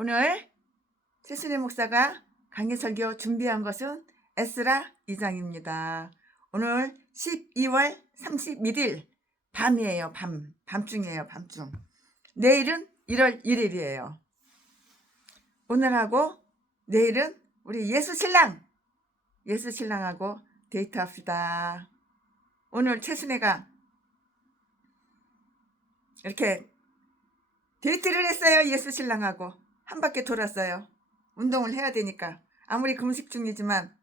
오늘 최순희 목사가 강의 설교 준비한 것은 에스라 2장입니다. 오늘 12월 31일 밤이에요. 밤중이에요. 밤중. 내일은 1월 1일이에요. 오늘하고 내일은 우리 예수신랑하고 데이트합시다. 오늘 최순희가 이렇게 데이트를 했어요. 예수신랑하고 한 바퀴 돌았어요. 운동을 해야 되니까. 아무리 금식 중이지만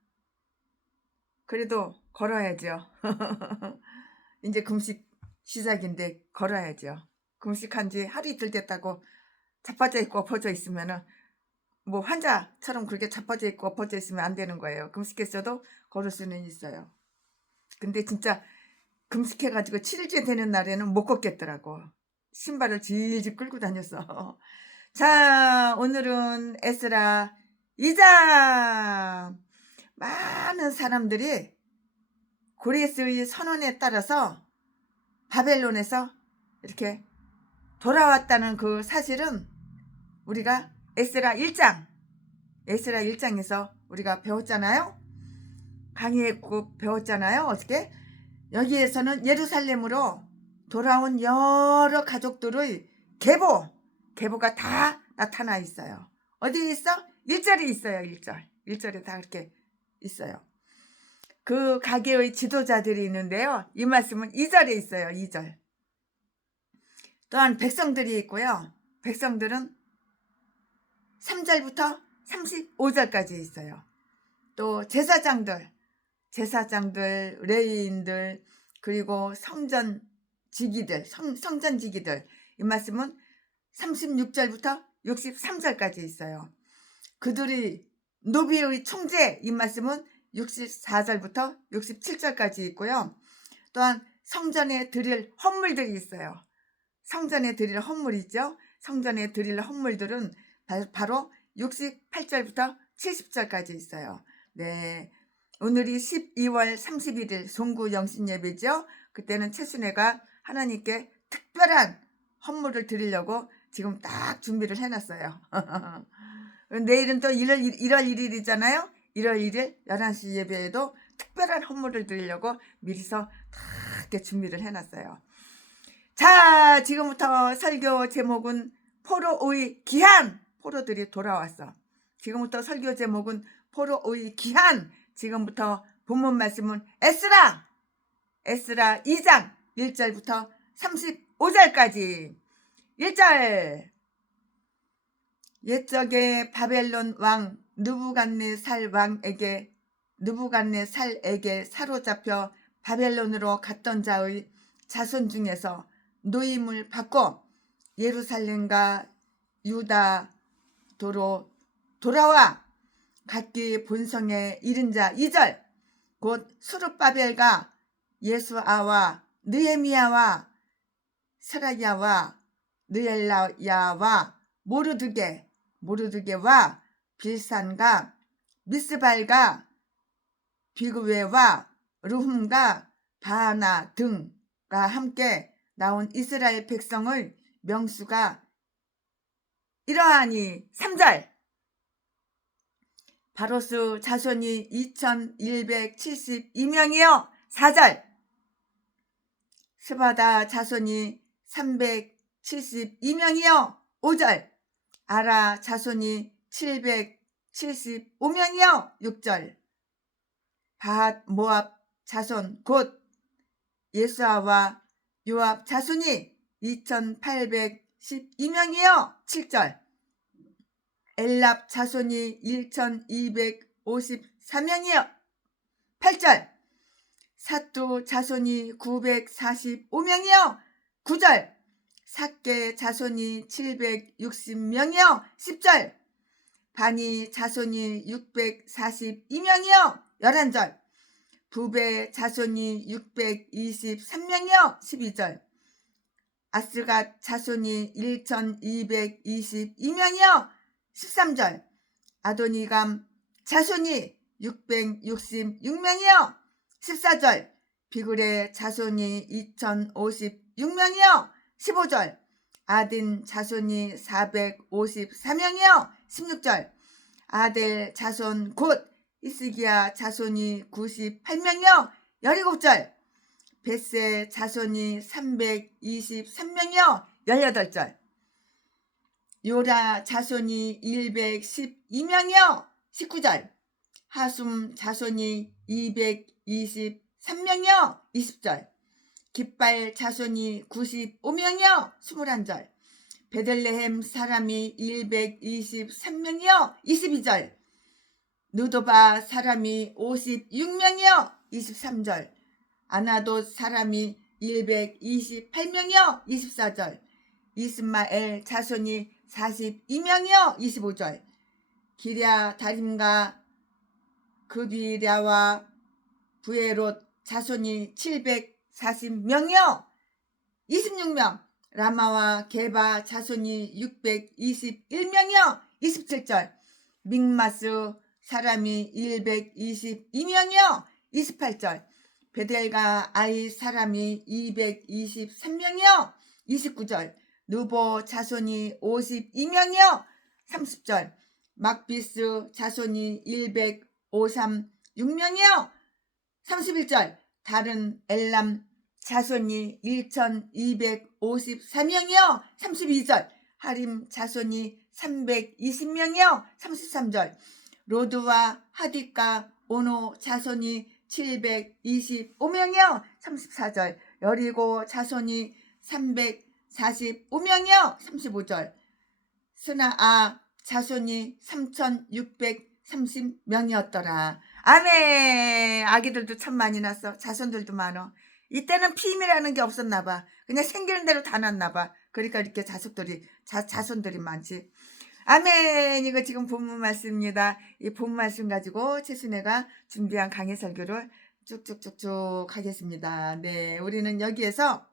그래도 걸어야죠. 이제 금식 시작인데 걸어야죠. 금식한 지 하루 이틀 됐다고 자빠져 있고 엎어져 있으면은 뭐 환자처럼 그렇게 자빠져 있고 엎어져 있으면 안 되는 거예요. 금식했어도 걸을 수는 있어요. 근데 진짜 금식해가지고 7일째 되는 날에는 못 걷겠더라고. 신발을 질질 끌고 다녔어. 자, 오늘은 에스라 2장. 많은 사람들이 고레스의 선언에 따라서 바벨론에서 이렇게 돌아왔다는 그 사실은 우리가 에스라 1장에서 우리가 배웠잖아요. 강의했고 배웠잖아요. 어떻게? 여기에서는 예루살렘으로 돌아온 여러 가족들의 계보가 다 나타나 있어요. 어디에 있어? 1절에 있어요. 1절에 다 그렇게 있어요. 그 가게의 지도자들이 있는데요. 이 말씀은 2절에 있어요. 2절. 또한 백성들이 있고요. 백성들은 3절부터 35절까지 있어요. 또 제사장들, 레위인들, 그리고 성전지기들, 이 말씀은 36절부터 63절까지 있어요. 그들이 노비의 총재, 이 말씀은 64절부터 67절까지 있고요. 또한 성전에 드릴 헌물들이 있어요. 성전에 드릴 헌물이 있죠. 성전에 드릴 헌물들은 바로 68절부터 70절까지 있어요. 네, 오늘이 12월 31일 송구 영신 예배죠. 그때는 최순애가 하나님께 특별한 헌물을 드리려고 지금 딱 준비를 해놨어요. 내일은 또 1월 1일이잖아요. 1월 1일 11시 예배에도 특별한 헌물을 드리려고 미리서 다 이렇게 준비를 해놨어요. 자, 지금부터 설교 제목은 포로의 기한. 포로들이 돌아왔어. 지금부터 설교 제목은 포로의 기한. 지금부터 본문 말씀은 에스라 2장 1절부터 35절까지. 1절. 옛적에 바벨론 왕 느부갓네살에게 사로잡혀 바벨론으로 갔던 자의 자손 중에서 노임을 받고 예루살렘과 유다도로 돌아와 각기 본성에 이른 자. 2절. 곧 스룹바벨과 예수아와 느헤미야와 스라야와 느엘라야와 모르드게와 빌산과 미스발과 비그웨와 르훔과 바하나 등과 함께 나온 이스라엘 백성의 명수가 이러하니. 3절. 바로스 자손이 2172명이요. 4절. 스바다 자손이 372명이요. 5절. 아라 자손이 775명이요. 6절. 바핫 모압 자손 곧 예수아와 요압 자손이 2812명이요. 7절. 엘랍 자손이 1254명이요. 8절. 사뚜 자손이 945명이요. 9절. 삭게 자손이 760명이요. 10절. 바니 자손이 642명이요. 11절. 부베 자손이 623명이요. 12절. 아스갓 자손이 1222명이요. 13절. 아도니감 자손이 666명이요. 14절. 비그레 자손이 2056명이요. 15절. 아딘 자손이 454명이요. 16절 아델 자손 곧 히스기야 자손이 98명이요. 17절 벳세 자손이 323명이요. 18절 요라 자손이 112명이요. 19절 하숨 자손이 223명이요. 20절 깃발 자손이 95명이요. 21절 베들레헴 사람이 123명이요. 22절 누도바 사람이 56명이요. 23절 아나돗 사람이 128명이요. 24절 이스마엘 자손이 42명이요. 25절 기랴 다림과 그비랴와 부에롯 자손이 740명이요. 26명 라마와 게바 자손이 621명이요. 27절 믹마스 사람이 122명이요. 28절 베델과 아이 사람이 223명이요. 29절 누보 자손이 52명이요. 30절 막비스 자손이 153명이요. 31절 다른 엘람 자손이 1254명이요. 32절 하림 자손이 320명이요. 33절 로드와 하디카 오노 자손이 725명이요. 34절 여리고 자손이 345명이요. 35절 스나아 자손이 3630명이었더라. 아멘. 아기들도 참 많이 났어. 자손들도 많어. 이때는 피임이라는 게 없었나 봐. 그냥 생기는 대로 다 났나 봐. 그러니까 이렇게 자손들이 많지. 아멘. 이거 지금 본문 말씀입니다. 이 본문 말씀 가지고 최순애가 준비한 강해 설교를 쭉쭉쭉쭉 하겠습니다. 네, 우리는 여기에서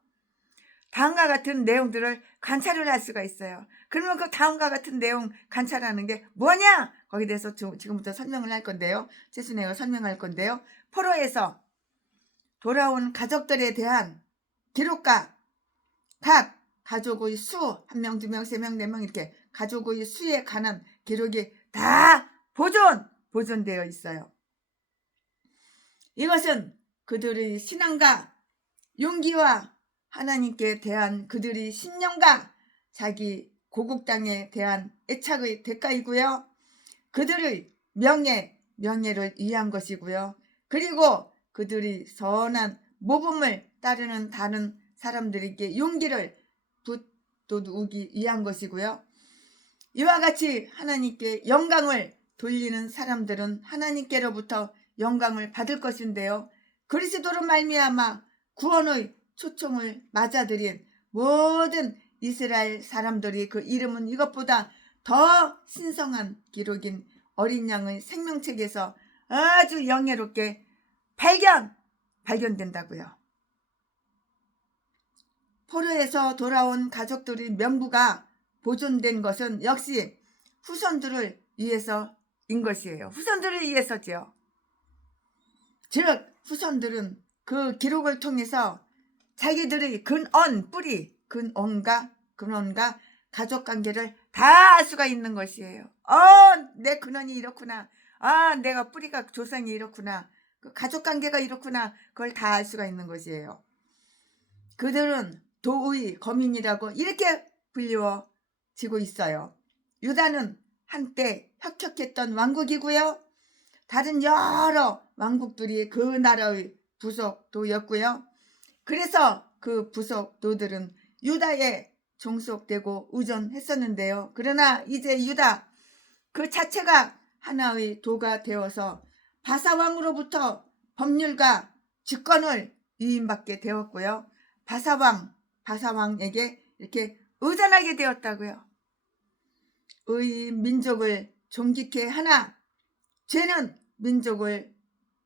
다음과 같은 내용들을 관찰을 할 수가 있어요. 그러면 그 다음과 같은 내용 관찰하는 게 뭐냐? 거기에 대해서 지금부터 설명을 할 건데요. 최순애가 설명할 건데요. 포로에서 돌아온 가족들에 대한 기록과 각 가족의 수, 1명, 2명, 3명, 4명 이렇게 가족의 수에 관한 기록이 다 보존되어 있어요. 이것은 그들의 신앙과 용기와 하나님께 대한 그들의 신념과 자기 고국 땅에 대한 애착의 대가이고요. 그들의 명예를 위한 것이고요. 그리고 그들이 선한 모범을 따르는 다른 사람들에게 용기를 북돋우기 위한 것이고요. 이와 같이 하나님께 영광을 돌리는 사람들은 하나님께로부터 영광을 받을 것인데요. 그리스도로 말미암아 구원의 초청을 맞아들인 모든 이스라엘 사람들이 그 이름은 이것보다 더 신성한 기록인 어린 양의 생명책에서 아주 영예롭게 발견된다고요. 포로에서 돌아온 가족들의 명부가 보존된 것은 역시 후손들을 위해서인 것이에요. 후손들을 위해서지요. 즉 후손들은 그 기록을 통해서 자기들의 근원과 가족관계를 다 알 수가 있는 것이에요. 내 근원이 이렇구나. 내가 뿌리가 조상이 이렇구나. 그 가족관계가 이렇구나. 그걸 다 알 수가 있는 것이에요. 그들은 도의 거민이라고 이렇게 불리워지고 있어요. 유다는 한때 혁혁했던 왕국이고요. 다른 여러 왕국들이 그 나라의 부속도였고요. 그래서 그 부속도들은 유다에 종속되고 의존했었는데요. 그러나 이제 유다 그 자체가 하나의 도가 되어서 바사왕으로부터 법률과 직권을 위임받게 되었고요. 바사왕에게 이렇게 의존하게 되었다고요. 의 민족을 존귀케 하나 죄는 민족을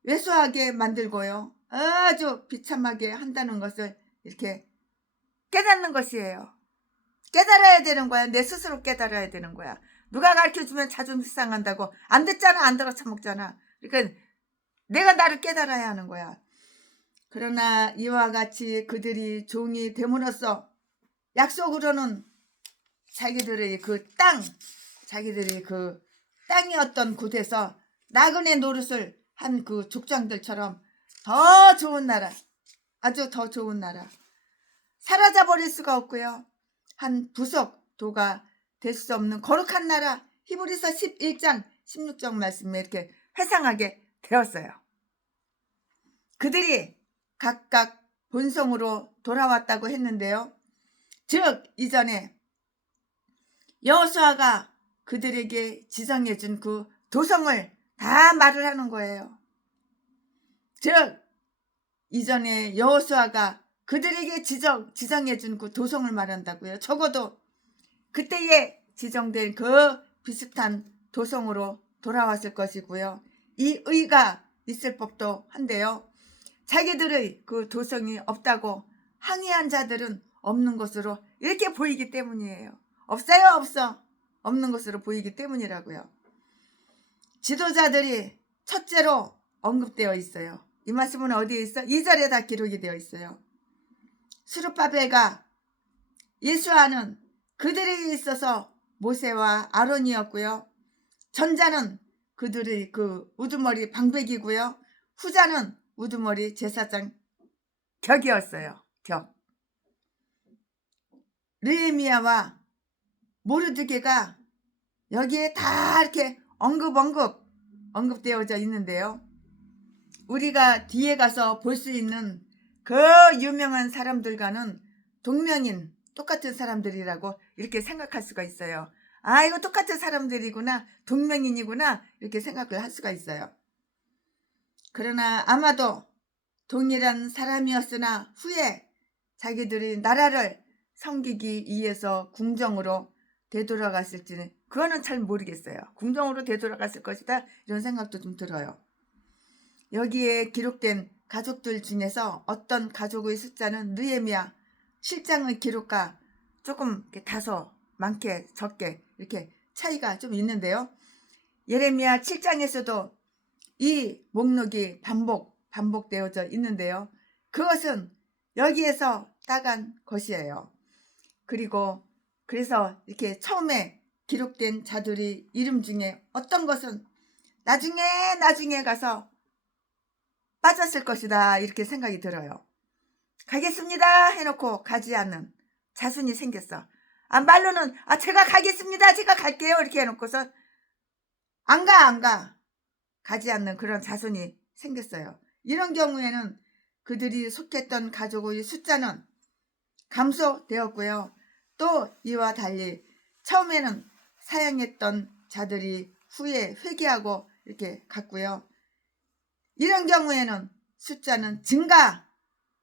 왜소하게 만들고요. 아주 비참하게 한다는 것을 이렇게 깨닫는 것이에요. 깨달아야 되는 거야. 내 스스로 깨달아야 되는 거야. 누가 가르쳐주면 자존심 상한다고 안 듣잖아. 안 들어 처먹잖아. 그러니까 내가 나를 깨달아야 하는 거야. 그러나 이와 같이 그들이 종이 됨으로써 약속으로는 자기들의 자기들이 그 땅이었던 곳에서 나그네 노릇을 한 그 족장들처럼 더 좋은 나라, 아주 더 좋은 나라, 사라져 버릴 수가 없고요. 한 부속도가 될 수 없는 거룩한 나라, 히브리서 11장 16절 말씀에 이렇게 회상하게 되었어요. 그들이 각각 본성으로 돌아왔다고 했는데요. 즉 이전에 여호수아가 그들에게 지정해준 그 도성을 다 말을 하는 거예요. 즉 이전에 여호수아가 그들에게 지정해준 그 도성을 말한다고요. 적어도 그때에 지정된 그 비슷한 도성으로 돌아왔을 것이고요. 이 의가 있을 법도 한데요. 자기들의 그 도성이 없다고 항의한 자들은 없는 것으로 이렇게 보이기 때문이에요. 없어요, 없어. 없는 것으로 보이기 때문이라고요. 지도자들이 첫째로 언급되어 있어요. 이 말씀은 어디에 있어? 2절에 다 기록이 되어 있어요. 스룹바벨과 예수아는 그들에게 있어서 모세와 아론이었고요. 전자는 그들의 그 우두머리 방백이고요. 후자는 우두머리 제사장 격이었어요. 격. 느헤미야와 모르드게가 여기에 다 이렇게 언급되어져 있는데요. 우리가 뒤에 가서 볼 수 있는 그 유명한 사람들과는 동명인, 똑같은 사람들이라고 이렇게 생각할 수가 있어요. 아, 이거 똑같은 사람들이구나, 동명인이구나, 이렇게 생각을 할 수가 있어요. 그러나 아마도 동일한 사람이었으나 후에 자기들이 나라를 섬기기 위해서 궁정으로 되돌아갔을지는 그거는 잘 모르겠어요. 궁정으로 되돌아갔을 것이다, 이런 생각도 좀 들어요. 여기에 기록된 가족들 중에서 어떤 가족의 숫자는 느헤미야 실장의 기록과 조금 다소 많게 적게 이렇게 차이가 좀 있는데요. 예레미야 7장에서도 이 목록이 반복되어져 있는데요. 그것은 여기에서 따간 것이에요. 그래서 이렇게 처음에 기록된 자들의 이름 중에 어떤 것은 나중에 가서 빠졌을 것이다, 이렇게 생각이 들어요. 가겠습니다 해놓고 가지 않는 자손이 생겼어. 말로는 제가 가겠습니다, 제가 갈게요, 이렇게 해놓고서 안 가. 가지 않는 그런 자손이 생겼어요. 이런 경우에는 그들이 속했던 가족의 숫자는 감소되었고요. 또 이와 달리 처음에는 사양했던 자들이 후에 회개하고 이렇게 갔고요. 이런 경우에는 숫자는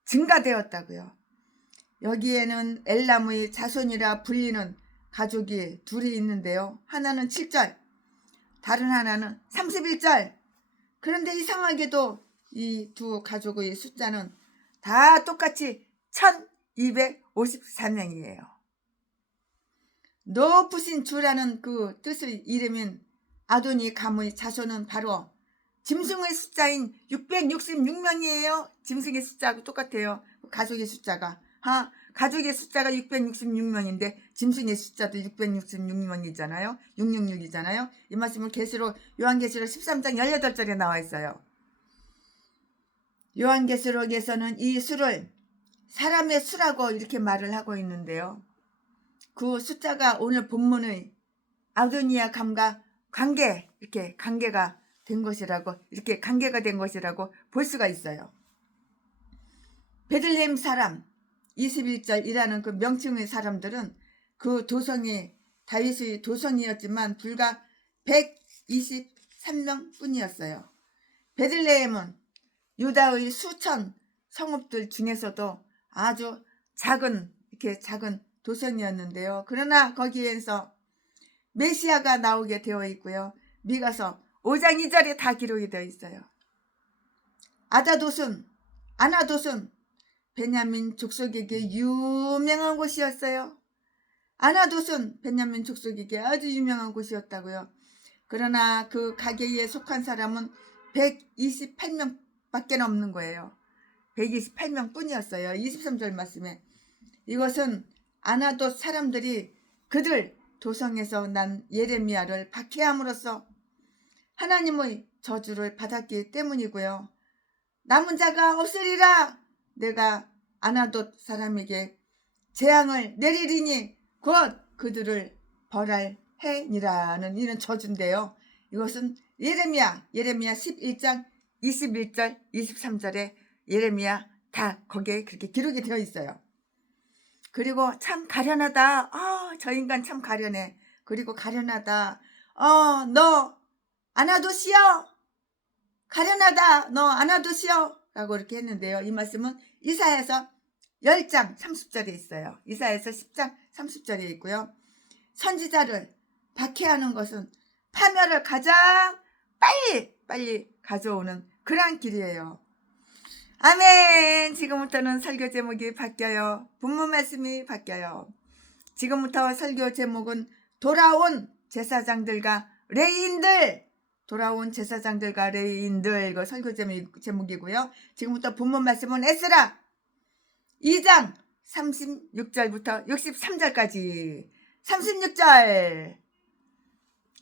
증가되었다고요. 여기에는 엘람의 자손이라 불리는 가족이 둘이 있는데요. 하나는 7절, 다른 하나는 31절. 그런데 이상하게도 이 두 가족의 숫자는 다 똑같이 1254명이에요. 높으신 주라는 그 뜻의 이름인 아도니 감의 자손은 바로 짐승의 숫자인 666명이에요. 짐승의 숫자하고 똑같아요. 가족의 숫자가 666명인데 짐승의 숫자도 666명이잖아요. 666이잖아요. 이 말씀은 요한계시록 13장 18절에 나와 있어요. 요한계시록에서는 이 수를 사람의 수라고 이렇게 말을 하고 있는데요. 그 숫자가 오늘 본문의 아도니아 감과 이렇게 관계가 된 것이라고 볼 수가 있어요. 베들레헴 사람 21절이라는 그 명칭의 사람들은 그 도성이 다윗의 도성이었지만 불과 123명 뿐이었어요. 베들레헴은 유다의 수천 성읍들 중에서도 아주 작은 도성이었는데요. 그러나 거기에서 메시아가 나오게 되어 있고요. 미가서 5장 2절에 다 기록이 되어 있어요. 아나돗은 베냐민 족속에게 유명한 곳이었어요. 아나돗은 베냐민 족속에게 아주 유명한 곳이었다고요. 그러나 그 가게에 속한 사람은 128명밖에 없는 거예요. 128명 뿐이었어요. 23절 말씀에 이것은 아나돗 사람들이 그들 도성에서 난 예레미야를 박해함으로써 하나님의 저주를 받았기 때문이고요. 남은 자가 없으리라. 내가 아나돗 사람에게 재앙을 내리리니 곧 그들을 벌할 해니라는 이런 저주인데요. 이것은 예레미야 11장 21절 23절에 예레미야 다 거기에 그렇게 기록이 되어 있어요. 그리고 참 가련하다. 저 인간 참 가련해. 그리고 가련하다. 너 아나돗이여. 가련하다. 너 아나돗이여. 라고 이렇게 했는데요. 이 말씀은 이사야서 10장 30절에 있어요. 이사야서 10장 30절에 있고요. 선지자를 박해하는 것은 파멸을 가장 빨리 가져오는 그러한 길이에요. 아멘. 지금부터는 설교 제목이 바뀌어요. 본문 말씀이 바뀌어요. 지금부터 설교 제목은 돌아온 제사장들과 레위인들. 돌아온 제사장들과 레위인들. 이거 설교 제목이고요. 지금부터 본문 말씀은 에스라 2장 36절부터 63절까지. 36절.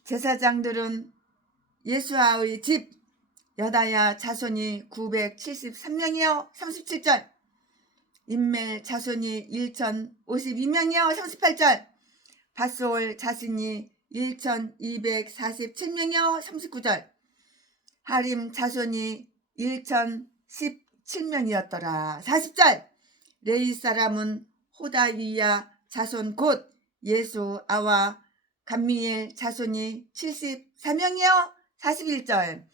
제사장들은 예수아의 집 여다야 자손이 973명이요. 37절. 임멜 자손이 1052명이요. 38절. 밧솔 자손이 1247명이요. 39절. 하림 자손이 1017명이었더라. 40절. 레위 사람은 호다위야 자손 곧 예수아와 감미엘 자손이 74명이요. 41절.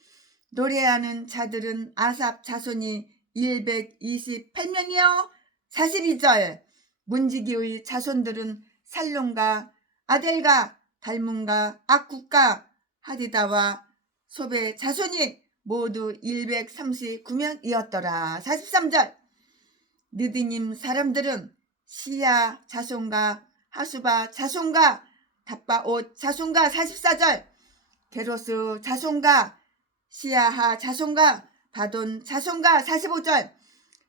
노래하는 자들은 아삽 자손이 128명이요. 42절. 문지기의 자손들은 살론과 아델과 달문과 악국과 하디다와 소베 자손이 모두 139명이었더라. 43절. 느디님 사람들은 시야 자손과 하수바 자손과 답바옷 자손과 44절. 게로스 자손과 시야하 자손과 바돈 자손과 45절.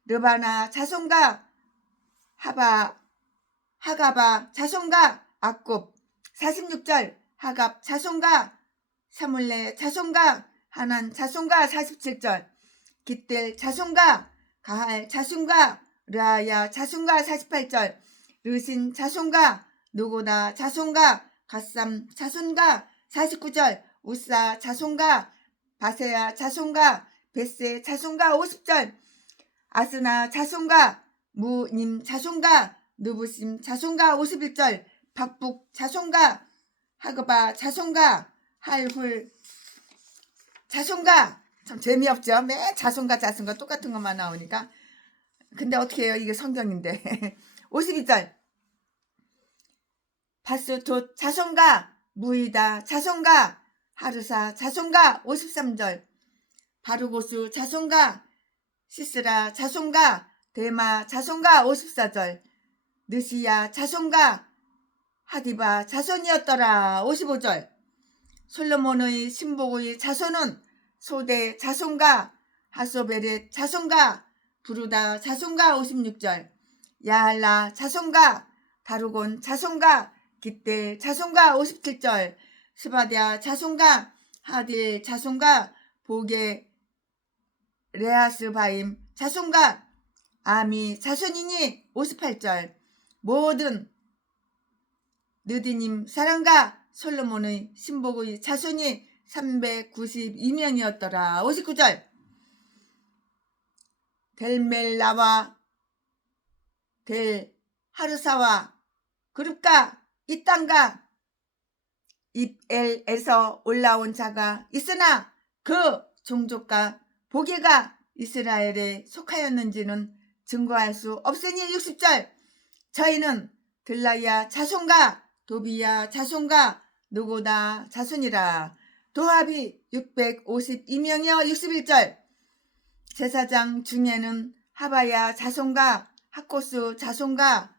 르바나 자손과 하가바 자손과 악굽 46절. 하갑 자손과 사물레 자손과 하난 자손과 47절. 깃델 자손과 가할 자손과 르아야 자손과 48절. 르신 자손과 누고다 자손과 갓삼 자손과 49절. 우사 자손과 바세야 자손과 베세 자손과 50절. 아스나 자손과 무님 자손과 누부심 자손과 51절. 박북 자손과 하그바 자손과 할훌 자손과. 참 재미없죠. 매 자손과 똑같은 것만 나오니까. 근데 어떻게 해요? 이게 성경인데. 52절. 바스톳 자손과 무이다 자손과 하르사 자손과 53절. 바르고스 자손과 시스라 자손과 데마 자손과 54절. 느시야 자손과 하디바 자손이었더라. 55절. 솔로몬의 신복의 자손은 소대 자손과 하소베렛 자손과 부르다 자손과 56절. 야할라 자손과 다루곤 자손과 깃델 자손과 57절. 스바디아 자손과 하딜 자손과 보게 레아스바임 자손과 아미 자손이니 58절. 모든 느디님 사람과 솔로몬의 신복의 자손이 392명이었더라. 59절. 델멜라와 델 하르사와 그룹과 이 땅과 입엘에서 올라온 자가 있으나 그 종족과 보게가 이스라엘에 속하였는지는 증거할 수 없으니 60절. 저희는 들라야 자손과 도비야 자손과 누고다 자손이라. 도합이 652명이여. 61절. 제사장 중에는 하바야 자손과 하코스 자손과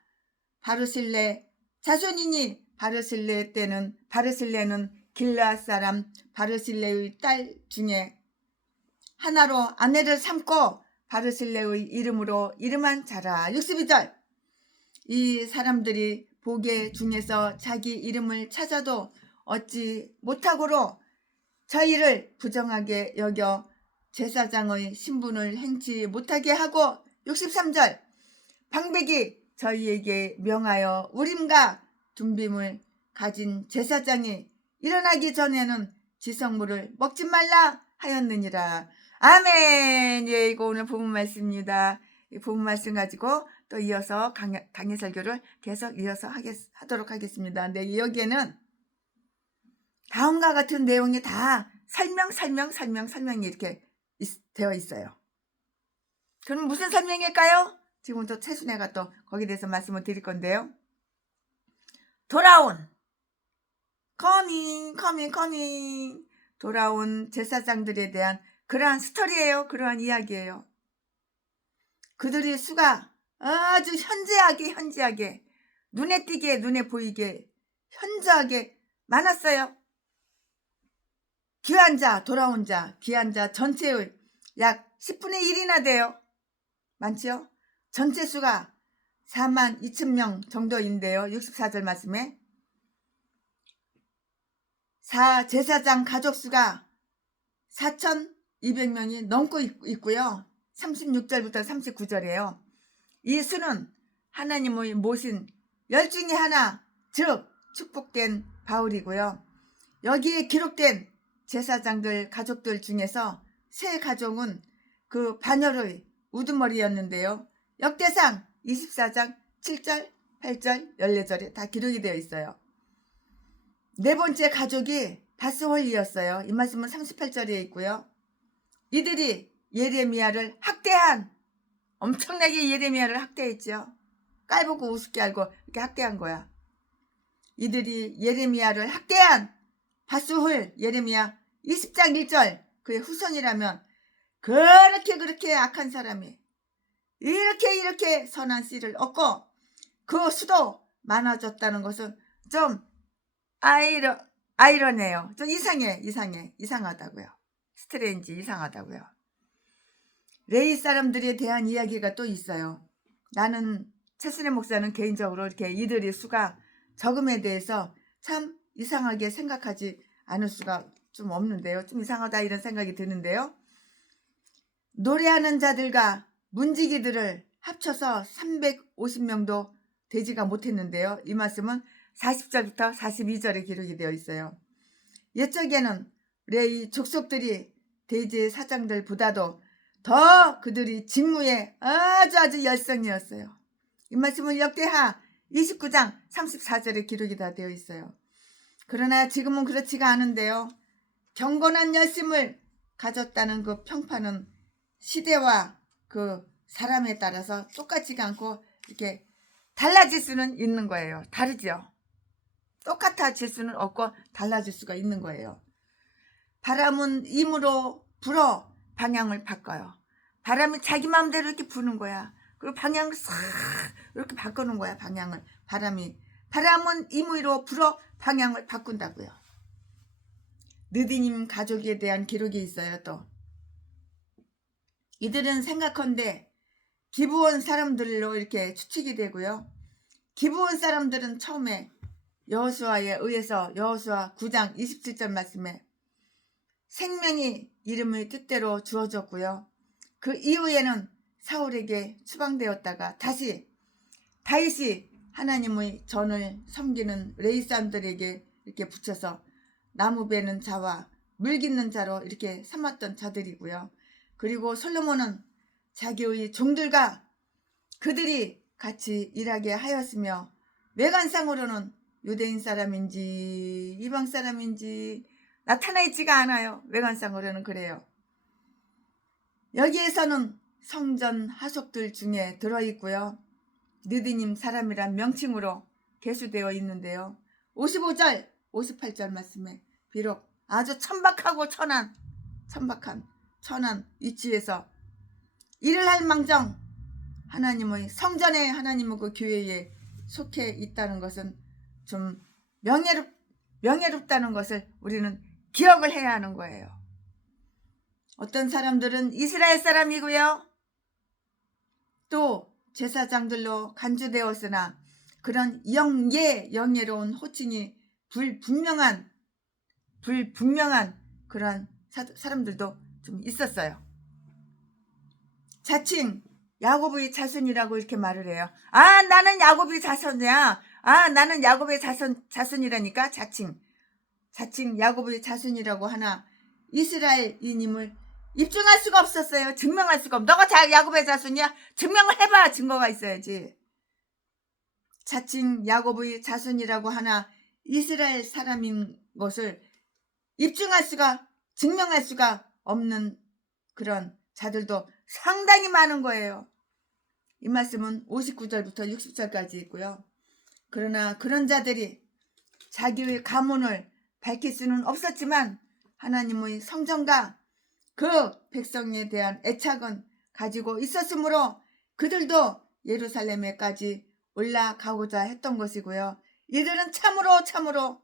바르실레 자손이니 바르실레는 길르앗 사람 바르실레의 딸 중에 하나로 아내를 삼고 바르실레의 이름으로 이름한 자라. 62절. 이 사람들이 보게 중에서 자기 이름을 찾아도 얻지 못하고로 저희를 부정하게 여겨 제사장의 신분을 행치 못하게 하고 63절 방백이 저희에게 명하여 우림과 둠빔을 가진 제사장이 일어나기 전에는 지성물을 먹지 말라 하였느니라. 아멘. 예, 이거 오늘 본문 말씀입니다. 이 본문 말씀 가지고 또 이어서 강의 설교를 계속 이어서 하도록 하겠습니다. 근데 여기에는 다음과 같은 내용이 다 설명이 이렇게 되어 있어요. 그럼 무슨 설명일까요? 지금 또 최순애가 또 거기에 대해서 말씀을 드릴 건데요. 돌아온 커밍 돌아온 제사장들에 대한 그러한 스토리예요. 그러한 이야기예요. 그들의 수가 아주 현저하게 눈에 띄게 눈에 보이게 현저하게 많았어요. 귀한 자 돌아온 자 귀한 자 전체의 약 10분의 1이나 돼요. 많죠? 전체 수가 42,000명 정도인데요. 64절 말씀에 제사장 가족 수가 4,200명이 넘고 있고요. 36절부터 39절이에요. 이 수는 하나님의 모신 열 중에 하나, 즉 축복된 바울이고요. 여기에 기록된 제사장들 가족들 중에서 세 가족은 그 반열의 우두머리였는데요. 역대상 24장 7절, 8절, 14절에 다 기록이 되어 있어요. 네 번째 가족이 바스홀리였어요. 이 말씀은 38절에 있고요. 이들이 예레미야를 엄청나게 예레미야를 학대했죠. 깔보고 우습게 알고 이렇게 학대한 거야. 이들이 예레미야를 학대한 바스홀 예레미야 20장 1절 그의 후손이라면 그렇게 악한 사람이 이렇게 선한 씨를 얻고 그 수도 많아졌다는 것은 좀 아이러네요. 좀 이상하다고요. 스트레인지 이상하다고요. 레위 사람들에 대한 이야기가 또 있어요. 나는 최순애 목사는 개인적으로 이렇게 이들의 수가 적음에 대해서 참 이상하게 생각하지 않을 수가 좀 없는데요. 좀 이상하다 이런 생각이 드는데요. 노래하는 자들과 문지기들을 합쳐서 350명도 되지가 못했는데요. 이 말씀은 40절부터 42절에 기록이 되어 있어요. 옛적에는 레위 족속들이 대제사장들보다도 더 그들이 직무에 아주 열성이었어요. 이 말씀은 역대하 29장 34절에 기록이 다 되어 있어요. 그러나 지금은 그렇지가 않은데요. 경건한 열심을 가졌다는 그 평판은 시대와 그 사람에 따라서 똑같지가 않고 이렇게 달라질 수는 있는 거예요. 다르죠. 똑같아질 수는 없고 달라질 수가 있는 거예요. 바람은 힘으로 불어 방향을 바꿔요. 바람이 자기 마음대로 이렇게 부는 거야. 그리고 방향을 싹 이렇게 바꾸는 거야. 방향을. 바람은 힘으로 불어 방향을 바꾼다고요. 느디님 가족에 대한 기록이 있어요. 또 이들은 생각컨대 기브온 사람들로 이렇게 추측이 되고요. 기브온 사람들은 처음에 여호수아에 의해서 여호수아 9장 27절 말씀에 생명이 이름의 뜻대로 주어졌고요. 그 이후에는 사울에게 추방되었다가 다시 다윗이 하나님의 전을 섬기는 레위 사람들에게 이렇게 붙여서 나무 베는 자와 물 깃는 자로 이렇게 삼았던 자들이고요. 그리고 솔로몬은 자기의 종들과 그들이 같이 일하게 하였으며 외관상으로는 유대인 사람인지 이방 사람인지 나타나 있지가 않아요. 외관상으로는 그래요. 여기에서는 성전 하속들 중에 들어있고요. 느디님 사람이란 명칭으로 계수되어 있는데요. 55절 58절 말씀에 비록 아주 천박한 위치에서 일을 할 망정 하나님의 성전에 하나님의 그 교회에 속해 있다는 것은 좀 명예롭다는 것을 우리는 기억을 해야 하는 거예요. 어떤 사람들은 이스라엘 사람이고요. 또 제사장들로 간주되었으나 그런 영예로운 호칭이 불분명한 그런 사람들도 좀 있었어요. 자칭 야곱의 자손이라고 이렇게 말을 해요. 아, 나는 야곱의 자손이야. 아, 나는 야곱의 자손이라니까. 자칭 야곱의 자손이라고 하나 이스라엘인임을 입증할 수가 없었어요. 증명할 수가 없어. 너가 야곱의 자손이야? 증명을 해봐. 증거가 있어야지. 자칭 야곱의 자손이라고 하나 이스라엘 사람인 것을 증명할 수가 없는 그런 자들도 상당히 많은 거예요. 이 말씀은 59절부터 60절까지 있고요. 그러나 그런 자들이 자기의 가문을 밝힐 수는 없었지만 하나님의 성전과 그 백성에 대한 애착은 가지고 있었으므로 그들도 예루살렘에까지 올라가고자 했던 것이고요. 이들은 참으로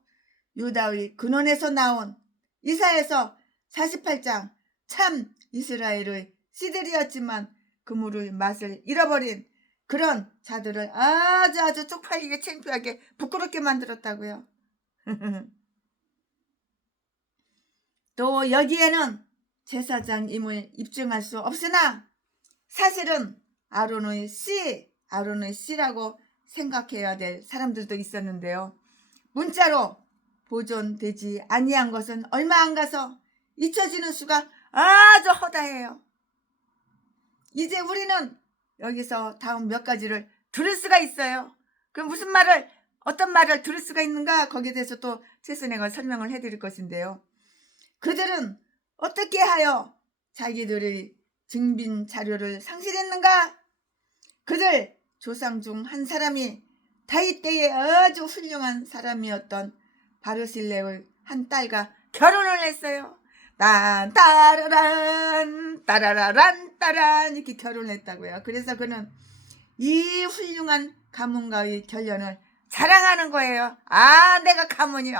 유다의 근원에서 나온 이사야서 48장 참 이스라엘의 씨들이었지만 그물의 맛을 잃어버린 그런 자들을 아주 쪽팔리게 창피하게 부끄럽게 만들었다고요. 또 여기에는 제사장임을 입증할 수 없으나 사실은 아론의 씨라고 생각해야 될 사람들도 있었는데요. 문자로 보존되지 아니한 것은 얼마 안 가서 잊혀지는 수가 아주 허다해요. 이제 우리는 여기서 다음 몇 가지를 들을 수가 있어요. 그럼 어떤 말을 들을 수가 있는가? 거기에 대해서 또 최선혜가 설명을 해드릴 것인데요. 그들은 어떻게 하여 자기들의 증빙 자료를 상실했는가? 그들 조상 중 한 사람이 다윗 때에 아주 훌륭한 사람이었던 바르실레의 한 딸과 결혼을 했어요. 따라란 이렇게 결혼을 했다고요. 그래서 그는 이 훌륭한 가문과의 결연을 자랑하는 거예요. 아, 내가 가문이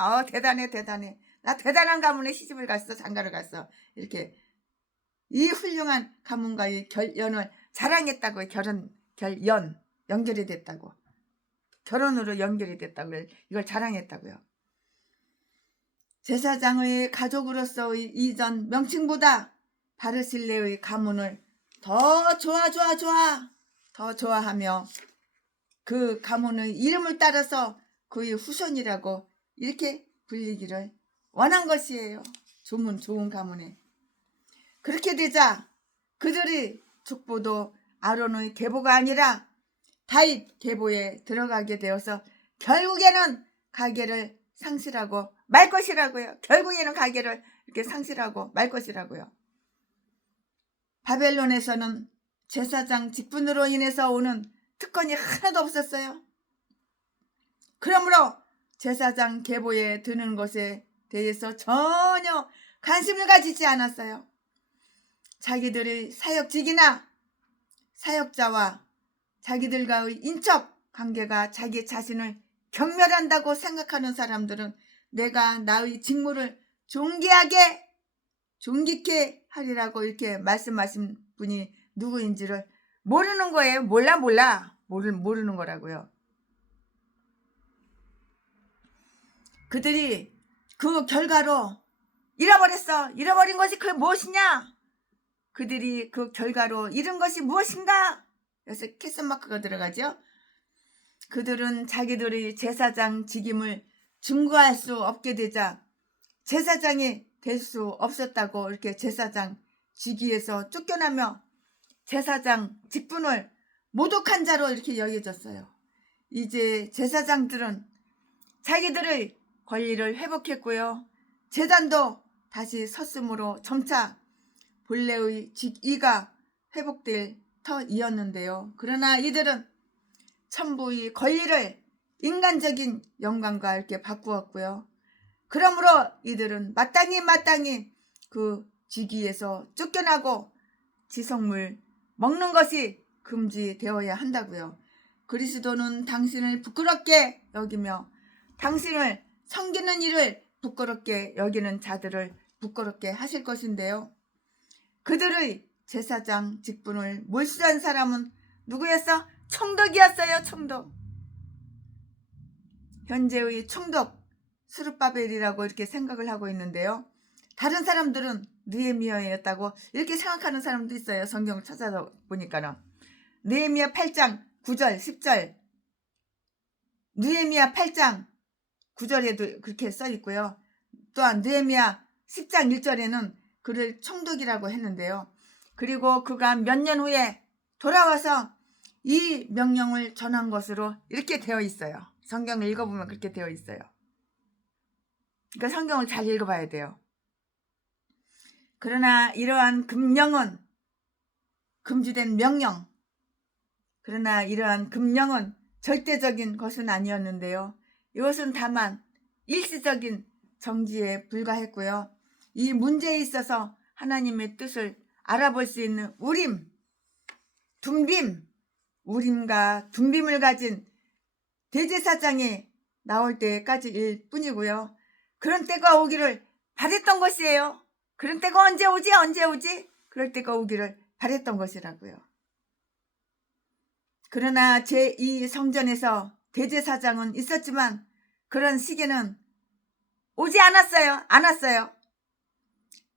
대단해. 나 대단한 가문에 시집을 갔어. 장가를 갔어. 이렇게 이 훌륭한 가문과의 결연을 자랑했다고요. 결연 연결이 됐다고. 결혼으로 연결이 됐다고. 이걸 자랑했다고요. 제사장의 가족으로서의 이전 명칭보다 바르실레의 가문을 더 좋아하며 그 가문의 이름을 따라서 그의 후손이라고 이렇게 불리기를 원한 것이에요. 좋은 가문에. 그렇게 되자 그들의 족보도 아론의 계보가 아니라 다윗 계보에 들어가게 되어서 결국에는 가계를 상실하고 말 것이라고요. 결국에는 가계를 이렇게 상실하고 말 것이라고요. 바벨론에서는 제사장 직분으로 인해서 오는 특권이 하나도 없었어요. 그러므로 제사장 계보에 드는 것에 대해서 전혀 관심을 가지지 않았어요. 자기들의 사역직이나 사역자와 자기들과의 인적 관계가 자기 자신을 경멸한다고 생각하는 사람들은 내가 나의 직무를 존귀케 하리라고 이렇게 말씀하신 분이 누구인지를 모르는 거예요. 모르는 거라고요. 그들이 그 결과로 잃어버린 것이 그게 무엇이냐? 그들이 그 결과로 잃은 것이 무엇인가? 그래서 캐스마크가 들어가죠. 그들은 자기들의 제사장 직임을 증거할 수 없게 되자 제사장이 될 수 없었다고 이렇게 제사장 직위에서 쫓겨나며 제사장 직분을 모독한 자로 이렇게 여겨졌어요. 이제 제사장들은 자기들의 권리를 회복했고요. 제단도 다시 섰으므로 점차 본래의 직위가 회복될 터이었는데요. 그러나 이들은 천부의 권리를 인간적인 영광과 이렇게 바꾸었고요. 그러므로 이들은 마땅히 그 직위에서 쫓겨나고 지성물 먹는 것이 금지되어야 한다고요. 그리스도는 당신을 부끄럽게 여기며 당신을 섬기는 일을 부끄럽게 여기는 자들을 부끄럽게 하실 것인데요. 그들의 제사장 직분을 몰수한 사람은 누구였어? 총독이었어요. 총독. 현재의 총독 스룹바벨이라고 이렇게 생각을 하고 있는데요. 다른 사람들은 느헤미야였다고 이렇게 생각하는 사람도 있어요. 성경을 찾아보니까는. 느헤미야 8장 9절 10절, 느헤미야 8장 9절에도 그렇게 써 있고요. 또한 느헤미야 10장 1절에는 그를 총독이라고 했는데요. 그리고 그가 몇 년 후에 돌아와서 이 명령을 전한 것으로 이렇게 되어 있어요. 성경을 읽어보면 그렇게 되어 있어요. 그러니까 성경을 잘 읽어봐야 돼요. 그러나 이러한 금령은, 금주된 명령, 그러나 이러한 금령은 절대적인 것은 아니었는데요. 이것은 다만 일시적인 정지에 불과했고요. 이 문제에 있어서 하나님의 뜻을 알아볼 수 있는 우림, 둠빔, 우림과 둠빔을 가진 대제사장이 나올 때까지일 뿐이고요. 그런 때가 오기를 바랬던 것이에요. 그런 때가 언제 오지? 언제 오지? 그럴 때가 오기를 바랬던 것이라고요. 그러나 제2 성전에서 대제사장은 있었지만 그런 시기는 오지 않았어요. 안 왔어요.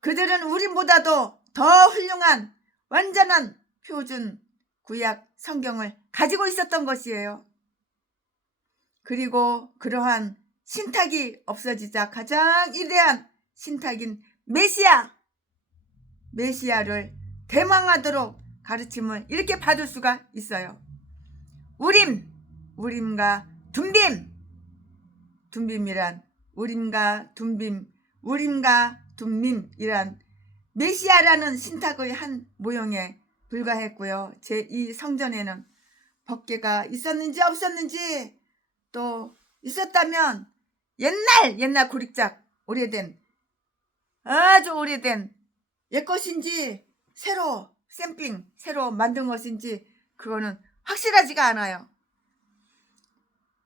그들은 우리보다도 더 훌륭한 완전한 표준 구약 성경을 가지고 있었던 것이에요. 그리고 그러한 신탁이 없어지자 가장 위대한 신탁인 메시아를 대망하도록 가르침을 이렇게 받을 수가 있어요. 우림과 둠빔이란 우림과 둠빔이란 메시아라는 신탁의 한 모형에 불과했고요. 제2 성전에는 법궤가 있었는지 없었는지, 또 있었다면 옛날 구릭작, 오래된, 아주 오래된 옛것인지 새로 만든 것인지 그거는 확실하지가 않아요.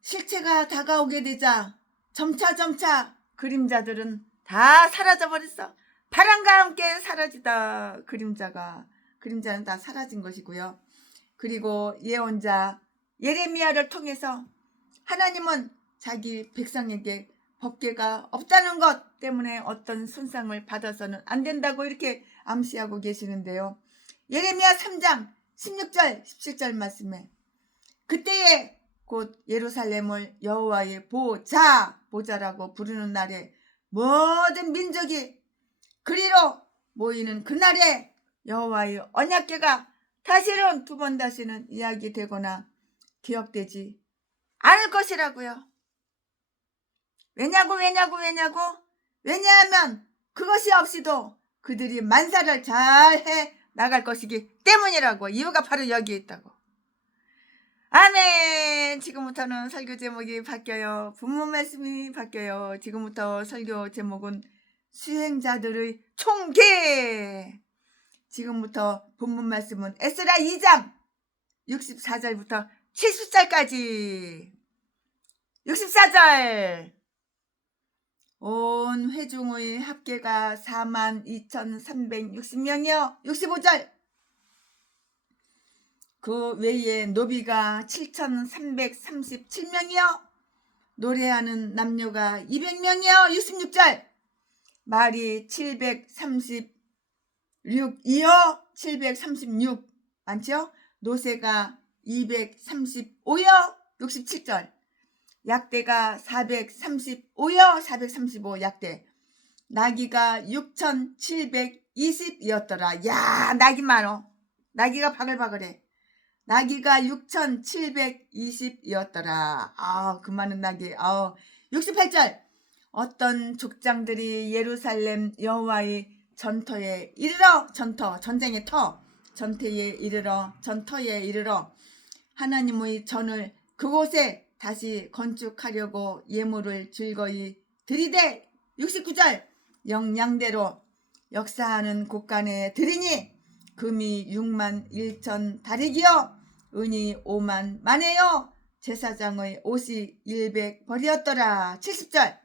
실체가 다가오게 되자 점차 그림자들은 다 사라져버렸어. 바람과 함께 사라지다. 그림자는 다 사라진 것이고요. 그리고 예언자 예레미야를 통해서 하나님은 자기 백성에게 법궤가 없다는 것 때문에 어떤 손상을 받아서는 안 된다고 이렇게 암시하고 계시는데요. 예레미야 3장 16절 17절 말씀에 그때에 곧 예루살렘을 여호와의 보좌라고 부르는 날에 모든 민족이 그리로 모이는 그날에 여호와의 언약궤가 두 번 다시는 이야기되거나 기억되지 않을 것이라고요. 왜냐하면 그것이 없이도 그들이 만사를 잘해 나갈 것이기 때문이라고. 이유가 바로 여기에 있다고. 아멘. 지금부터는 설교 제목이 바뀌어요. 본문 말씀이 바뀌어요. 지금부터 설교 제목은 수행자들의 총계. 지금부터 본문 말씀은 에스라 2장 64절부터 70절까지. 64절. 온 회중의 합계가 42,360명이요. 65절. 그 외에 노비가 7,337명이요. 노래하는 남녀가 200명이요. 66절. 말이 736이요. 736 많죠? 노새가 235요. 67절. 약대가 435요. 435 약대. 나귀가 6,720이었더라. 야, 나귀 많어. 나귀가 바글바글해. 나귀가 6,720이었더라. 그 많은 나귀. 68절. 어떤 족장들이 예루살렘 여호와의 전터에 이르러, 전쟁의 전터에 이르러 하나님의 전을 그곳에 다시 건축하려고 예물을 즐거이 드리되. 69절. 영양대로 역사하는 곳간에 드리니 금이 6만 1천 다리기요 은이 5만 만에요. 제사장의 옷이 100벌이었더라. 70절.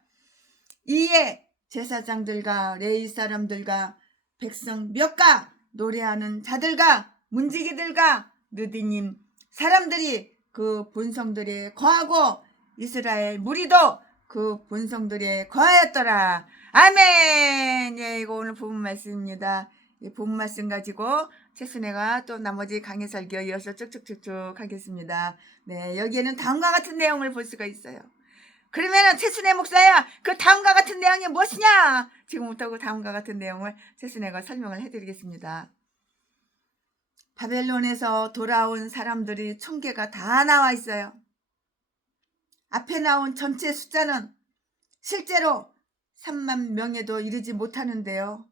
이에 제사장들과 레위 사람들과 백성 몇가 노래하는 자들과 문지기들과 느디님 사람들이 그 본성들에 거하고 이스라엘 무리도 그 본성들에 거하였더라. 아멘. 예, 이거 오늘 본문 말씀입니다. 이 본문 말씀 가지고 최순애가 또 나머지 강의 설교 이어서 쭉쭉쭉쭉 하겠습니다. 네, 여기에는 다음과 같은 내용을 볼 수가 있어요. 그러면은 최순애 목사야, 그 다음과 같은 내용이 무엇이냐? 지금부터 그 다음과 같은 내용을 최순애가 설명을 해드리겠습니다. 바벨론에서 돌아온 사람들이 총계가 다 나와 있어요. 앞에 나온 전체 숫자는 실제로 3만 명에도 이르지 못하는데요.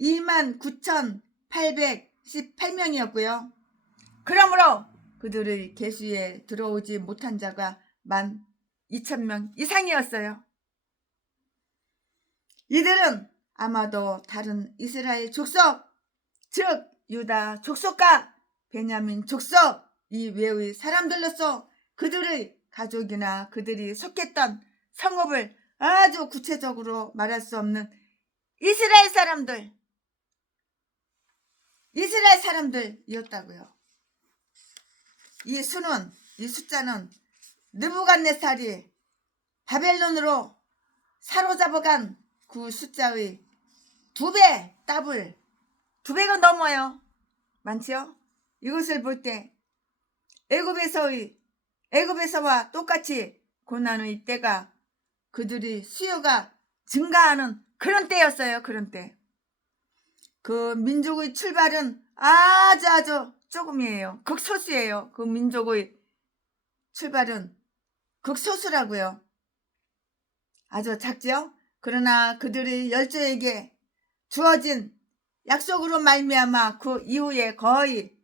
29,818명이었고요. 그러므로 그들의 계수에 들어오지 못한 자가 12,000명 이상이었어요. 이들은 아마도 다른 이스라엘 족속, 즉 유다 족속과 베냐민 족속 이외의 사람들로서 그들의 가족이나 그들이 속했던 성읍을 아주 구체적으로 말할 수 없는 이스라엘 사람들이었다고요. 이 숫자는 느부갓네살이 바벨론으로 사로잡아간 그 숫자의 2배, 더블 2배가 넘어요. 많지요? 이것을 볼 때 애굽에서와 똑같이 고난의 때가 그들의 수요가 증가하는 그런 때였어요. 그런 때. 그 민족의 출발은 아주 조금이에요. 극소수예요. 그 민족의 출발은 극소수라고요. 아주 작죠? 그러나 그들의 열조에게 주어진 약속으로 말미암아 그 이후에 거의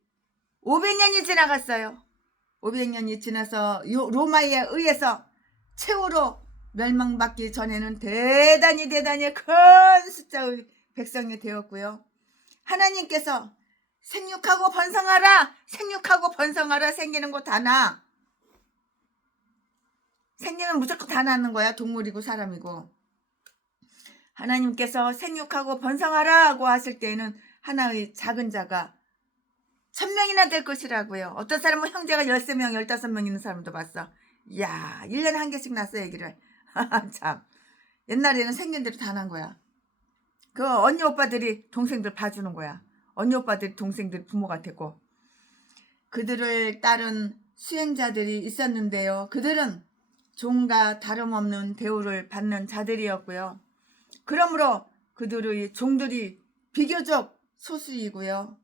500년이 지나갔어요. 500년이 지나서 로마에 의해서 최후로 멸망받기 전에는 대단히 큰 숫자의 백성이 되었고요. 하나님께서 생육하고 번성하라 생기는 거 다 나. 생기는 무조건 다 낳는 거야. 동물이고 사람이고. 하나님께서 생육하고 번성하라고 하실 때에는 하나의 작은 자가 1000명이나 될 것이라고요. 어떤 사람은 형제가 13명, 15명 있는 사람도 봤어. 이야, 1년에 한 개씩 낳았어, 애기를. 참. 옛날에는 생긴 대로 다 난 거야. 그 언니 오빠들이 동생들 봐주는 거야. 언니 오빠들이 동생들 부모가 됐고. 그들을 따른 수행자들이 있었는데요. 그들은 종과 다름없는 대우를 받는 자들이었고요. 그러므로 그들의 종들이 비교적 소수이고요.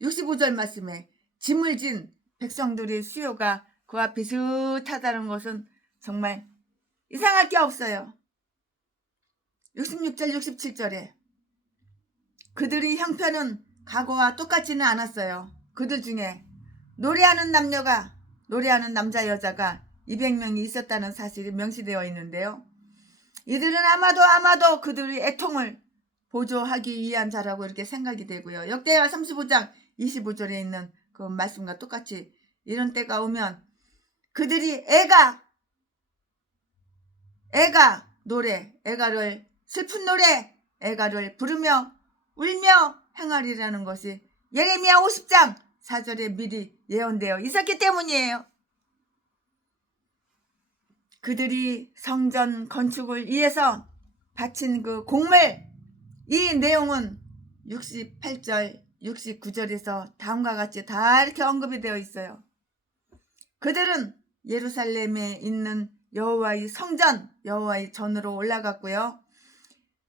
65절 말씀에 짐을 진 백성들의 수요가 그와 비슷하다는 것은 정말 이상할 게 없어요. 66절 67절에 그들의 형편은 과거와 똑같지는 않았어요. 그들 중에 노래하는 남자 여자가 200명이 있었다는 사실이 명시되어 있는데요. 이들은 아마도 그들의 애통을 보조하기 위한 자라고 이렇게 생각이 되고요. 역대하 35장 25절에 있는 그 말씀과 똑같이 이런 때가 오면 그들이 슬픈 노래 애가를 부르며 울며 행하리라는 것이 예레미야 50장 4절에 미리 예언되어 있었기 때문이에요. 그들이 성전 건축을 위해서 바친 그 공물, 이 내용은 68절 69절에서 다음과 같이 다 이렇게 언급이 되어 있어요. 그들은 예루살렘에 있는 여호와의 성전, 여호와의 전으로 올라갔고요.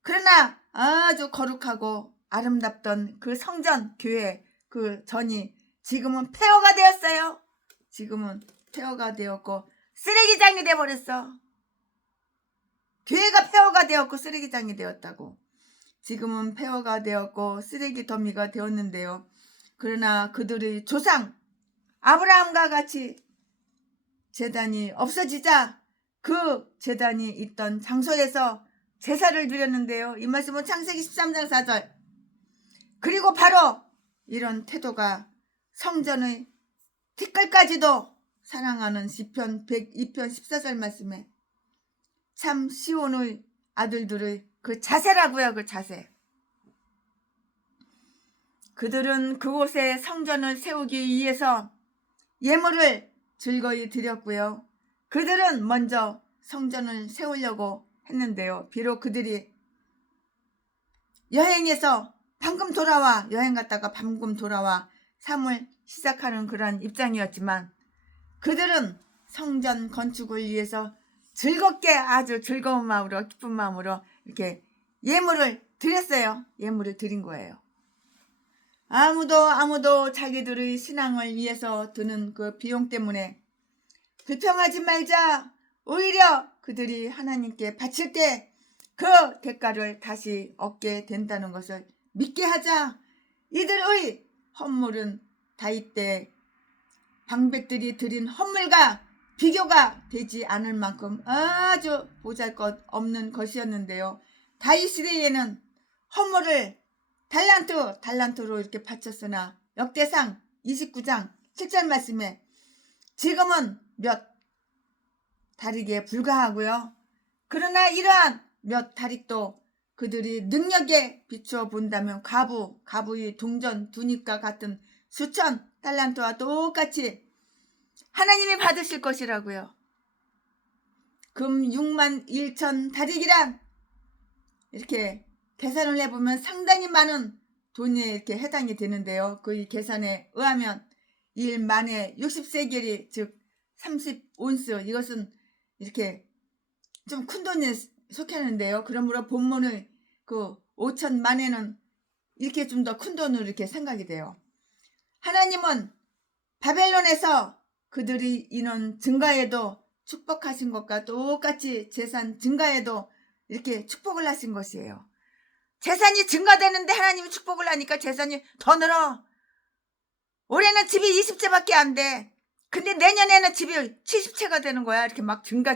그러나 아주 거룩하고 아름답던 그 성전, 교회, 그 전이 지금은 폐허가 되었어요. 지금은 폐허가 되었고 쓰레기장이 되어버렸어. 교회가 폐허가 되었고 쓰레기장이 되었다고. 지금은 폐허가 되었고 쓰레기 더미가 되었는데요. 그러나 그들의 조상 아브라함과 같이 제단이 없어지자 그 제단이 있던 장소에서 제사를 드렸는데요. 이 말씀은 창세기 13장 4절. 그리고 바로 이런 태도가 성전의 티끌까지도 사랑하는 시편 102편 14절 말씀에 참 시온의 아들들의 그 자세라고요. 그 자세. 그들은 그곳에 성전을 세우기 위해서 예물을 즐거이 드렸고요. 그들은 먼저 성전을 세우려고 했는데요. 비록 그들이 여행에서 방금 돌아와, 여행 갔다가 방금 돌아와 삶을 시작하는 그런 입장이었지만 그들은 성전 건축을 위해서 즐겁게, 아주 즐거운 마음으로, 기쁜 마음으로 이렇게 예물을 드렸어요. 예물을 드린 거예요. 아무도 자기들의 신앙을 위해서 드는 그 비용 때문에 불평하지 말자. 오히려 그들이 하나님께 바칠 때 그 대가를 다시 얻게 된다는 것을 믿게 하자. 이들의 헌물은 다윗 때 방백들이 드린 헌물과 비교가 되지 않을 만큼 아주 보잘것없는 것이었는데요. 다윗 시대에는 헌물을 달란트로 이렇게 바쳤으나 역대상 29장 7절 말씀에 지금은 몇 다릭에 불과하고요. 그러나 이러한 몇 다릭도 그들이 능력에 비추어 본다면 가부의 동전 두닙과 같은 수천 달란트와 똑같이 하나님이 받으실 것이라고요. 금 6만 1천 다릭이란 이렇게 계산을 해보면 상당히 많은 돈에 이렇게 해당이 되는데요. 그 계산에 의하면 1 만에 60세겔이 즉 30온스, 이것은 이렇게 좀 큰 돈에 속하는데요. 그러므로 본문의 그 5천만에는 이렇게 좀 더 큰 돈으로 이렇게 생각이 돼요. 하나님은 바벨론에서 그들이 인원 증가에도 축복하신 것과 똑같이 재산 증가에도 이렇게 축복을 하신 것이에요. 재산이 증가되는데 하나님이 축복을 하니까 재산이 더 늘어. 올해는 집이 20채밖에 안 돼. 근데 내년에는 집이 70채가 되는 거야. 이렇게 막 증가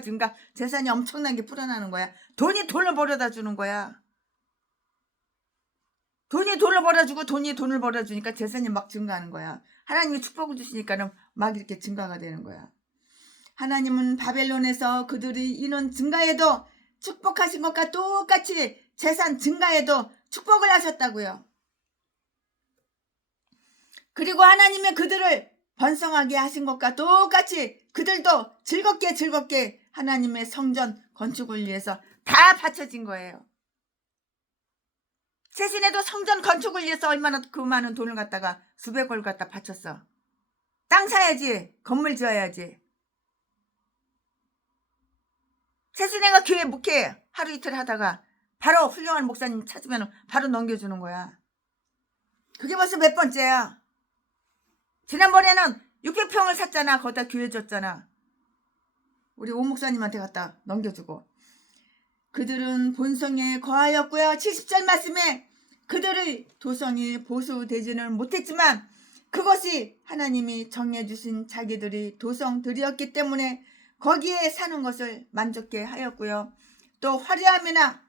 재산이 엄청나게 불어나는 거야. 돈이 돈을 벌어다 주는 거야. 돈이 돈을 벌어주고 돈이 돈을 벌어주니까 재산이 막 증가하는 거야. 하나님이 축복을 주시니까는 막 이렇게 증가가 되는 거야. 하나님은 바벨론에서 그들의 인원 증가에도 축복하신 것과 똑같이 재산 증가에도 축복을 하셨다고요. 그리고 하나님의 그들을 번성하게 하신 것과 똑같이 그들도 즐겁게 하나님의 성전 건축을 위해서 다 바쳐진 거예요. 세신에도 성전 건축을 위해서 얼마나 그 많은 돈을 갖다가 수백억을 갖다 바쳤어. 땅 사야지, 건물 지어야지. 세신애가 교회 목회 하루 이틀 하다가 바로 훌륭한 목사님 찾으면 바로 넘겨주는 거야. 그게 벌써 몇 번째야. 지난번에는 600평을 샀잖아. 거기다 교회 줬잖아. 우리 오 목사님한테 갖다 넘겨주고. 그들은 본성에 거하였고요. 70절 말씀에 그들의 도성이 보수되지는 못했지만 그것이 하나님이 정해주신 자기들의 도성들이었기 때문에 거기에 사는 것을 만족해 하였고요. 또 화려함이나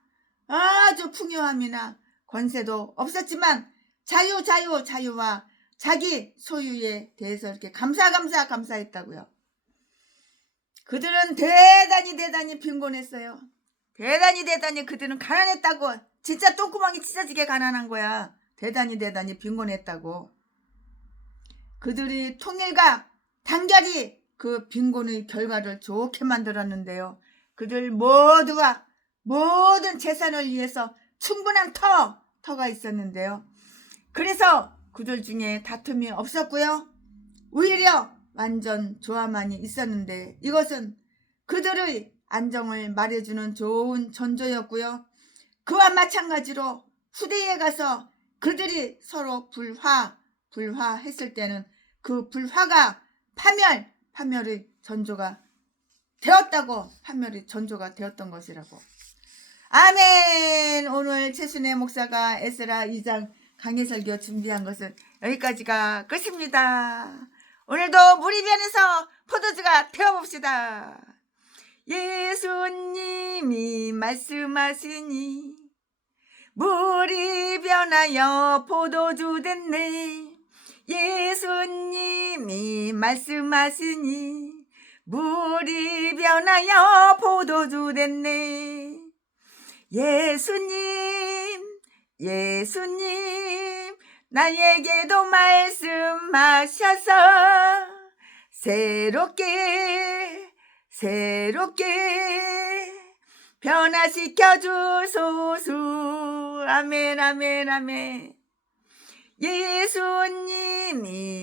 아주 풍요함이나 권세도 없었지만 자유와 자기 소유에 대해서 이렇게 감사했다고요. 그들은 대단히 빈곤했어요. 대단히 그들은 가난했다고. 진짜 똥구멍이 찢어지게 가난한 거야. 대단히 빈곤했다고. 그들이 통일과 단결이 그 빈곤의 결과를 좋게 만들었는데요. 그들 모두가 모든 재산을 위해서 충분한 터가 있었는데요. 그래서 그들 중에 다툼이 없었고요. 오히려 완전 조화만이 있었는데 이것은 그들의 안정을 말해주는 좋은 전조였고요. 그와 마찬가지로 후대에 가서 그들이 서로 불화했을 때는 그 불화가 파멸의 전조가 되었다고, 파멸의 전조가 되었던 것이라고. 아멘. 오늘 최순애 목사가 에스라 2장 강해설교 준비한 것은 여기까지가 끝입니다. 오늘도 무리변에서 포도주가 되어봅시다. 예수님이 말씀하시니 물이 변하여 포도주 됐네. 예수님이 말씀하시니 물이 변하여 포도주 됐네. 예수님 나에게도 말씀하셔서 새롭게 새롭게 변화시켜 주소서. 아멘 아멘 아멘. 예수님이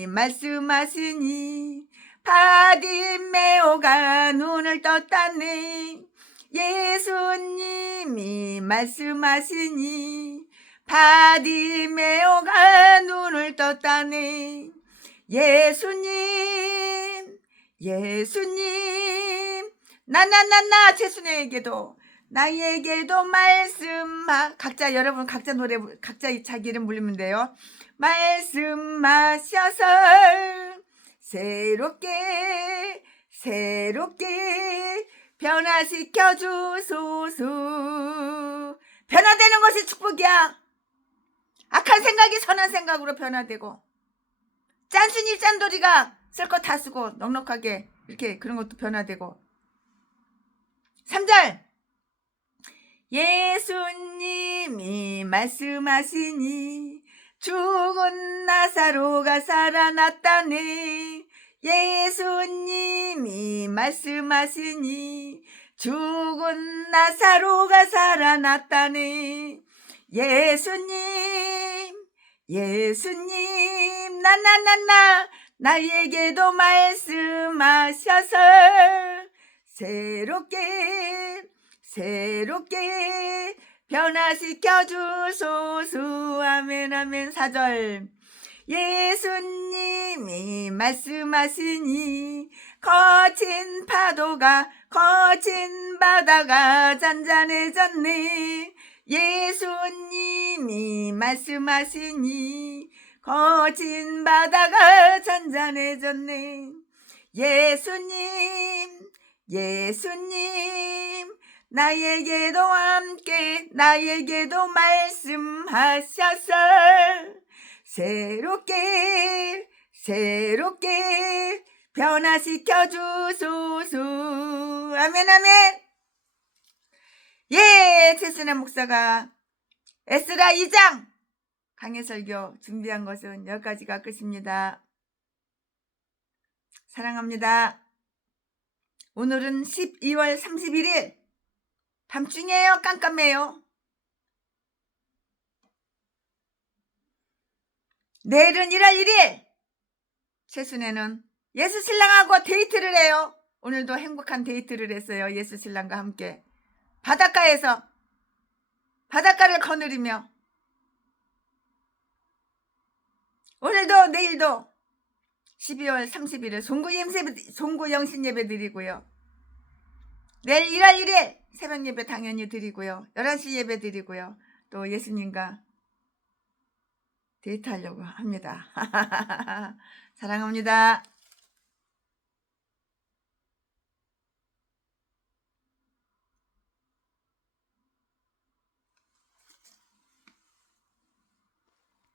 말씀하시니 바디메오가 눈을 떴다네. 예수님이 말씀하시니 바디메오가 눈을 떴다네. 예수님 나나나나 최순애에게도 나에게도 각자 여러분 각자 노래 각자 자기 이름 부르면 돼요. 말씀하셔서 새롭게 변화시켜 주소서. 변화되는 것이 축복이야. 악한 생각이 선한 생각으로 변화되고, 짠순이 짠돌이가 쓸 거 다 쓰고 넉넉하게 이렇게 그런 것도 변화되고. 3절 예수님이 말씀하시니 죽은 나사로가 살아났다네. 예수님이 말씀하시니 죽은 나사로가 살아났다네. 예수님 나나나나 나에게도 말씀하셔서 새롭게 변화시켜 주소서. 아멘 아멘. 4절 예수님이 말씀하시니 거친 바다가 잔잔해졌네. 예수님이 말씀하시니 거친 바다가 잔잔해졌네. 예수님 나에게도 말씀하셔서 새롭게 변화시켜 주소서. 아멘 아멘. 예, 최순애 목사가 에스라 2장 강해설교 준비한 것은 여기까지가 끝입니다. 사랑합니다. 오늘은 12월 31일 밤중이에요. 깜깜해요. 내일은 1월 1일 최순애는 예수 신랑하고 데이트를 해요. 오늘도 행복한 데이트를 했어요. 예수 신랑과 함께 바닷가에서 바닷가를 거느리며 오늘도 내일도 12월 30일에 송구 영신 예배 드리고요. 내일 1월 1일 새벽 예배 당연히 드리고요. 11시 예배 드리고요. 또 예수님과 데이트하려고 합니다. 사랑합니다.